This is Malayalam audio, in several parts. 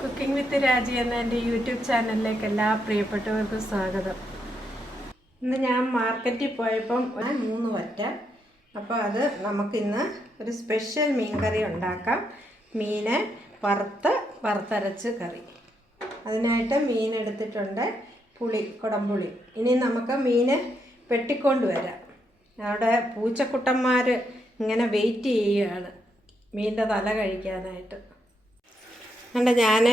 കുക്കിംഗ് വിത്ത് രാജി എന്ന എൻ്റെ യൂട്യൂബ് ചാനലിലേക്ക് എല്ലാ പ്രിയപ്പെട്ടവർക്കും സ്വാഗതം. ഇന്ന് ഞാൻ മാർക്കറ്റിൽ പോയപ്പം 3 വറ്റ. അപ്പോൾ അത് നമുക്കിന്ന് ഒരു സ്പെഷ്യൽ മീൻ കറി ഉണ്ടാക്കാം. മീൻ വറുത്തരച്ച് കറി. അതിനായിട്ട് മീൻ എടുത്തിട്ടുണ്ട്, കുടംപുളി. ഇനി നമുക്ക് മീൻ വെട്ടിക്കൊണ്ട് വരാം. അവിടെ പൂച്ചക്കുട്ടന്മാർ ഇങ്ങനെ വെയിറ്റ് ചെയ്യുകയാണ് മീനിൻ്റെ തല കഴിക്കാനായിട്ട്. കണ്ട, ഞാൻ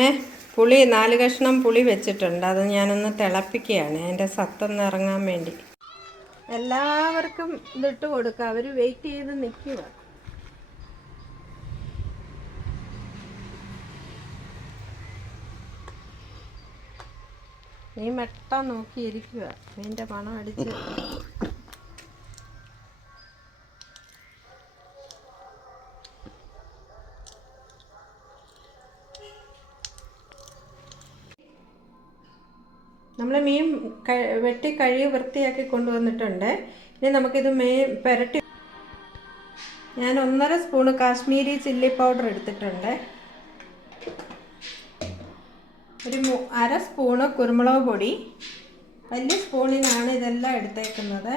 4 കഷ്ണം പുളി വെച്ചിട്ടുണ്ട്. അത് ഞാനൊന്ന് തിളപ്പിക്കുകയാണ് അതിൻ്റെ സത്തൊന്ന് ഇറങ്ങാൻ വേണ്ടി. എല്ലാവർക്കും ഇതിട്ട് കൊടുക്കുക, അവർ വെയിറ്റ് ചെയ്ത് നിൽക്കുക. നീ മെട്ട നോക്കിയിരിക്കുക, അതിൻ്റെ മണം അടിച്ച്. നമ്മൾ മീൻ വെട്ടി കഴുകി വൃത്തിയാക്കി കൊണ്ടുവന്നിട്ടുണ്ട്. ഇനി നമുക്കിത് പുരട്ടി. ഞാൻ 1.5 സ്പൂണ് കാശ്മീരി ചില്ലി പൗഡർ എടുത്തിട്ടുണ്ട്. ഒരു 1/2 സ്പൂണ് കുരുമുളക് പൊടി. വലിയ സ്പൂണിനാണ് ഇതെല്ലാം എടുത്തേക്കുന്നത്.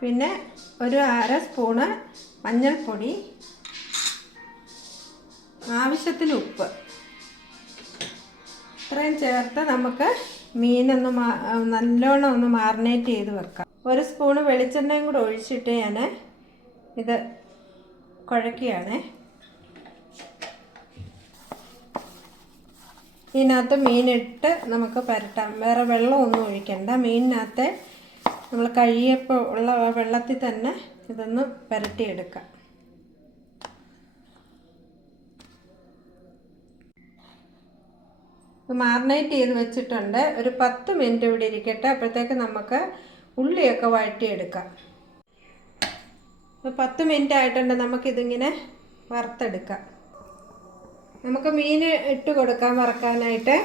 പിന്നെ ഒരു 1/2 സ്പൂണ് മഞ്ഞൾപ്പൊടി, ആവശ്യത്തിന് ഉപ്പ്. ഇത്രയും ചേർത്ത് നമുക്ക് മീനൊന്ന് നല്ലോണം ഒന്ന് മാറിനേറ്റ് ചെയ്ത് വെക്കാം. 1 സ്പൂണ് വെളിച്ചെണ്ണയും കൂടെ ഒഴിച്ചിട്ട് ഞാൻ ഇത് കുഴക്കുകയാണ്. ഇതിനകത്ത് മീനിട്ട് നമുക്ക് പുരട്ടാം. വേറെ വെള്ളമൊന്നും ഒഴിക്കണ്ട. മീനിനകത്ത് നമ്മൾ കഴുകിയപ്പോൾ ഉള്ള വെള്ളത്തിൽ തന്നെ ഇതൊന്ന് പുരട്ടിയെടുക്കാം. മാറിനേറ്റ് ചെയ്ത് വെച്ചിട്ടുണ്ട്. ഒരു 10 മിനിറ്റ് ഇവിടെ ഇരിക്കട്ടെ. അപ്പോഴത്തേക്ക് നമുക്ക് ഉള്ളിയൊക്കെ വഴറ്റിയെടുക്കാം. 10 മിനിറ്റ് ആയിട്ടുണ്ട്. നമുക്കിതിങ്ങനെ വറുത്തെടുക്കാം. നമുക്ക് മീൻ ഇട്ട് കൊടുക്കാം വറക്കാനായിട്ട്.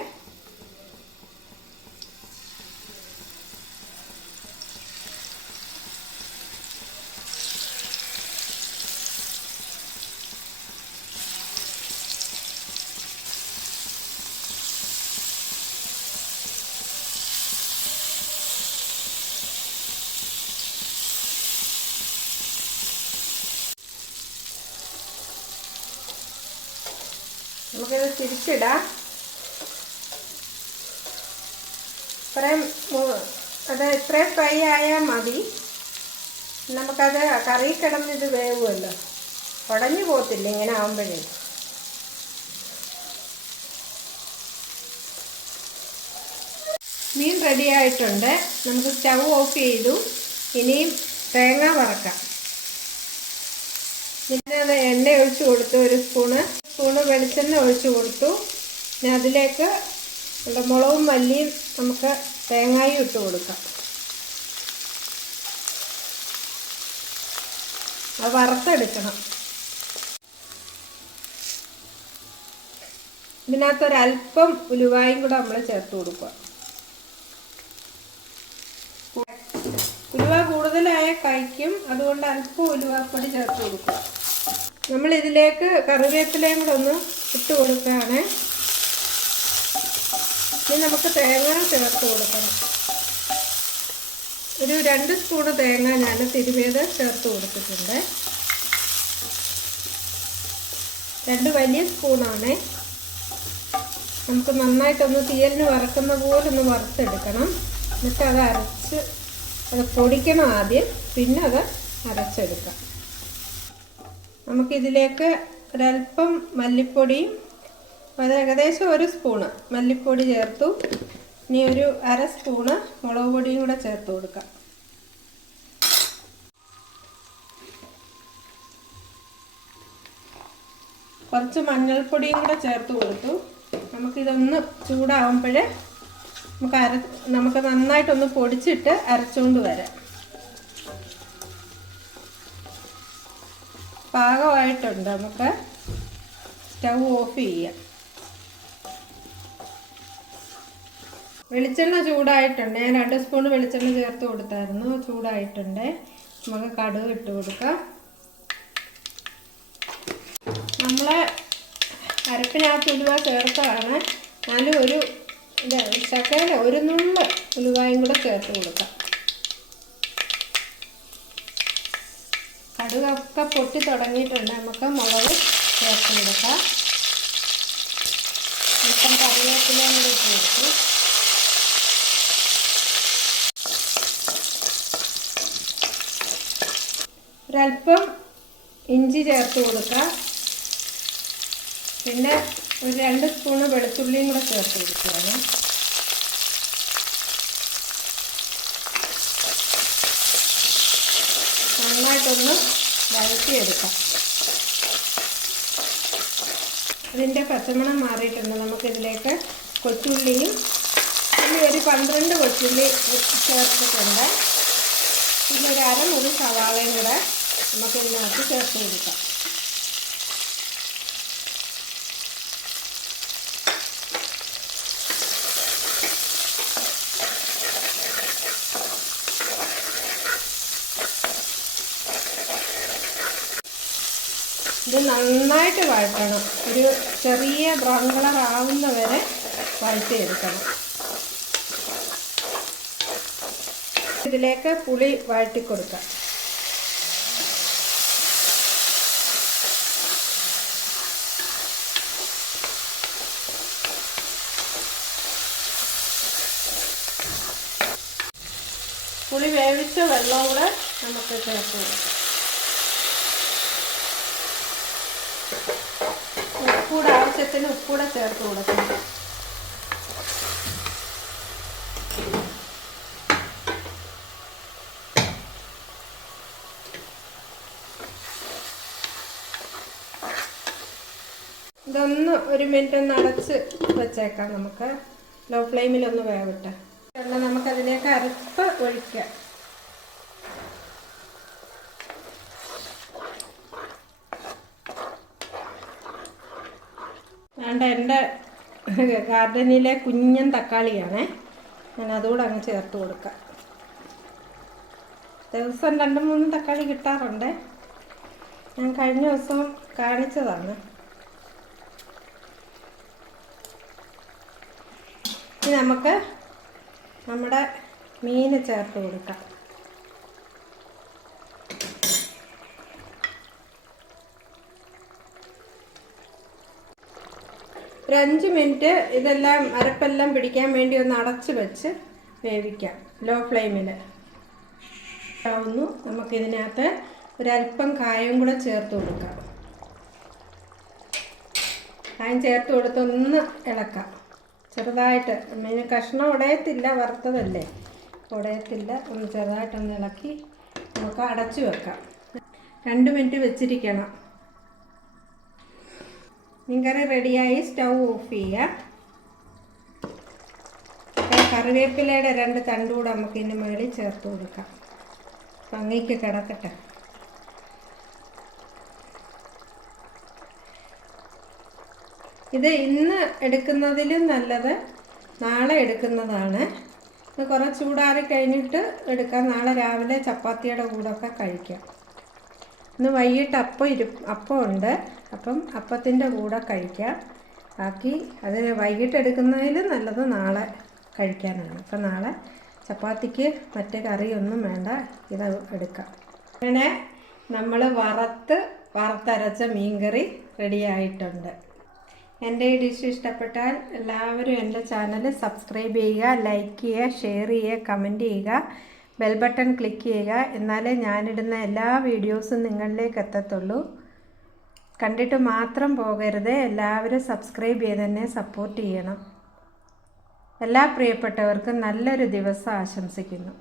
നമുക്കിത് തിരിച്ചിടാം. ഇത്രയും ഫ്രൈ ആയാൽ മതി. നമുക്കത് കറി കിടന്ന് ഇത് വേവുമല്ലോ, ഉടഞ്ഞു പോകത്തില്ല ഇങ്ങനെ ആകുമ്പോഴേ. മീൻ റെഡി ആയിട്ടുണ്ട്. നമുക്ക് സ്റ്റൗ ഓഫ് ചെയ്തു. ഇനിയും തേങ്ങ വറക്കാം. പിന്നെ അത് എണ്ണ ഒഴിച്ച് കൊടുത്തു. 1 സ്പൂണ് വെളിച്ചെണ്ണ ഒഴിച്ച് കൊടുത്തു. പിന്നെ അതിലേക്ക് മുളകും മല്ലിയും നമുക്ക് തേങ്ങായും ഇട്ട് കൊടുക്കാം. അത് വറുത്തെടുക്കണം. ഇതിനകത്തൊരല്പം ഉലുവായും കൂടെ നമ്മൾ ചേർത്ത് കൊടുക്കുക. ഉലുവ കൂടുതലായ കഴിക്കും, അതുകൊണ്ട് അല്പം ഉലുവാപ്പൊടി ചേർത്ത് കൊടുക്കുക. നമ്മളിതിലേക്ക് കറിവേപ്പിലയും കൂടെ ഒന്ന് ഇട്ട് കൊടുക്കുകയാണ്. ഇനി നമുക്ക് തേങ്ങ ചേർത്ത് കൊടുക്കണം. ഒരു 2 സ്പൂണ് തേങ്ങ ഞാൻ തിരുമിയത് ചേർത്ത് കൊടുത്തിട്ടുണ്ട്. 2 വലിയ സ്പൂണാണ്. നമുക്ക് നന്നായിട്ടൊന്ന് തീയലിന് വറക്കുന്ന പോലെ ഒന്ന് വറുത്തെടുക്കണം. എന്നിട്ട് അത് പൊടിക്കണം ആദ്യം, പിന്നെ അത് അരച്ചെടുക്കാം. നമുക്കിതിലേക്ക് ഒരല്പം മല്ലിപ്പൊടിയും, അത് ഏകദേശം 1 സ്പൂണ് മല്ലിപ്പൊടി ചേർത്തു. ഇനി ഒരു 1/2 സ്പൂണ് മുളക് പൊടിയും കൂടെ ചേർത്ത് കൊടുക്കാം. കുറച്ച് മഞ്ഞൾപ്പൊടിയും കൂടെ ചേർത്ത് കൊടുത്തു. നമുക്കിതൊന്ന് ചൂടാകുമ്പോഴേ നമുക്ക് നന്നായിട്ടൊന്ന് പൊടിച്ചിട്ട് അരച്ചുകൊണ്ട് വരാം. പാകമായിട്ടുണ്ട്. നമുക്ക് സ്റ്റൗ ഓഫ് ചെയ്യാം. വെളിച്ചെണ്ണ ചൂടായിട്ടുണ്ട്. ഞാൻ 2 സ്പൂൺ വെളിച്ചെണ്ണ ചേർത്ത് കൊടുത്തായിരുന്നു. ചൂടായിട്ടുണ്ട്. നമുക്ക് കടുക് ഇട്ട് കൊടുക്കാം. നമ്മൾ അരപ്പിനകത്ത് ഉലുവ ചേർത്തതാണ്. എന്നാലും ഒരു ശകല ഒരു നുള്ള ഉലുവായും കൂടെ ചേർത്ത് കൊടുക്കാം. കടുകൊക്കെ പൊട്ടി തുടങ്ങിയിട്ടുണ്ട്. നമുക്ക് മുളക് ചേർത്ത് കൊടുക്കാം. ഇപ്പം കറിവേപ്പിലയും കൂടി ഇട്ട് കൊടുത്തു. ഒരല്പം ഇഞ്ചി ചേർത്ത് കൊടുക്കാം. പിന്നെ ഒരു 2 സ്പൂണ് വെളുത്തുള്ളിയും കൂടെ ചേർത്ത് കൊടുക്കുകയാണ്. നന്നായിട്ടൊന്ന് വഴറ്റിയെടുക്കാം. അതിൻ്റെ പച്ചമണം മാറിയിട്ടുണ്ട്. നമുക്കിതിലേക്ക് കൊച്ചുള്ളിയും ഒരു 12 കൊച്ചുള്ളി ചേർത്തിട്ടുണ്ട്. പിന്നെ ഒരു അരമുറി സവാളയും കൂടെ നമുക്കിതിനകത്ത് ചേർത്ത് കൊടുക്കാം. ഇത് നന്നായിട്ട് വഴറ്റണം. ഒരു ചെറിയ ബ്രൗൺ കളർ ആവുന്ന വരെ വഴറ്റിയെടുക്കണം. ഇതിലേക്ക് പുളി വഴറ്റി കൊടുക്കാം. പുളി വേവിച്ച വെള്ളം കൂടെ നമുക്ക് ചേർത്ത് കൊടുക്കാം. ഉപ്പൂടെ ആവശ്യത്തിന് ഉപ്പൂടെ ചേർത്ത് കൊടുക്കണം. ഇതൊന്ന് 1 മിനിറ്റ് ഒന്ന് അടച്ച് വെച്ചേക്കാം. നമുക്ക് ലോ ഫ്ലെയിമിലൊന്ന് വേവട്ടെ. നമുക്കതിലേക്ക് അരപ്പ് ഒഴിക്കാം. എൻ്റെ ഗാർഡനിലെ കുഞ്ഞൻ തക്കാളിയാണ്. ഞാൻ അതുകൂടെ അങ്ങ് ചേർത്ത് കൊടുക്കാം. ദിവസം 2-3 തക്കാളി കിട്ടാറുണ്ട്. ഞാൻ കഴിഞ്ഞ ദിവസം കാണിച്ചതാണ്. ഇനി നമുക്ക് നമ്മുടെ മീൻ ചേർത്ത് കൊടുക്കാം. ഒരു 5 മിനിറ്റ് ഇതെല്ലാം അരപ്പെല്ലാം പിടിക്കാൻ വേണ്ടി ഒന്ന് അടച്ച് വെച്ച് വേവിക്കാം ലോ ഫ്ലെയിമിൽ. ആവുന്നു. നമുക്കിതിനകത്ത് ഒരല്പം കായം കൂടെ ചേർത്ത് കൊടുക്കാം. കായം ചേർത്ത് കൊടുത്ത് ഒന്ന് ഇളക്കാം ചെറുതായിട്ട്. മീൻ കഷ്ണം ഉടയത്തില്ല, വറുത്തതല്ലേ, ഉടയത്തില്ല. ഒന്ന് ചെറുതായിട്ടൊന്ന് ഇളക്കി നമുക്ക് അടച്ചു വെക്കാം. 2 മിനിറ്റ് വെച്ചിരിക്കണം. മീൻകറി റെഡിയായി. സ്റ്റൗ ഓഫ് ചെയ്യാം. കറിവേപ്പിലയുടെ 2 തണ്ട് കൂടെ നമുക്ക് ഇതിൻ്റെ മുകളിൽ ചേർത്ത് കൊടുക്കാം. ഭംഗിക്ക് കിടക്കട്ടെ. ഇത് ഇന്ന് എടുക്കുന്നതിലും നല്ലത് നാളെ എടുക്കുന്നതാണ്. ഇത് കുറേ ചൂടാറി കഴിഞ്ഞിട്ട് എടുക്കാം. നാളെ രാവിലെ ചപ്പാത്തിയുടെ കൂടെയൊക്കെ കഴിക്കാം. ഇന്ന് വൈകിട്ട് അപ്പം ഉണ്ട്. അപ്പം അപ്പത്തിൻ്റെ കൂടെ കഴിക്കാം. ബാക്കി അത് വൈകിട്ട് എടുക്കുന്നതിലും നല്ലത് നാളെ കഴിക്കാനാണ്. അപ്പം നാളെ ചപ്പാത്തിക്ക് മറ്റേ കറിയൊന്നും വേണ്ട, ഇത് എടുക്കാം. അങ്ങനെ നമ്മൾ വറുത്തരച്ച മീൻകറി റെഡിയായിട്ടുണ്ട്. എൻ്റെ ഈ ഡിഷ് ഇഷ്ടപ്പെട്ടാൽ എല്ലാവരും എൻ്റെ ചാനൽ സബ്സ്ക്രൈബ് ചെയ്യുക, ലൈക്ക് ചെയ്യുക, ഷെയർ ചെയ്യുക, കമൻറ്റ് ചെയ്യുക, ബെൽ ബട്ടൺ ക്ലിക്ക് ചെയ്യുക. എന്നാലേ ഞാനിടുന്ന എല്ലാ വീഡിയോസും നിങ്ങളിലേക്ക് എത്തത്തുള്ളൂ. കണ്ടിട്ട് മാത്രം പോകരുത്. എല്ലാവരും സബ്സ്ക്രൈബ് ചെയ്ത് തന്നെ സപ്പോർട്ട് ചെയ്യണം. എല്ലാ പ്രിയപ്പെട്ടവർക്കും നല്ലൊരു ദിവസം ആശംസിക്കുന്നു.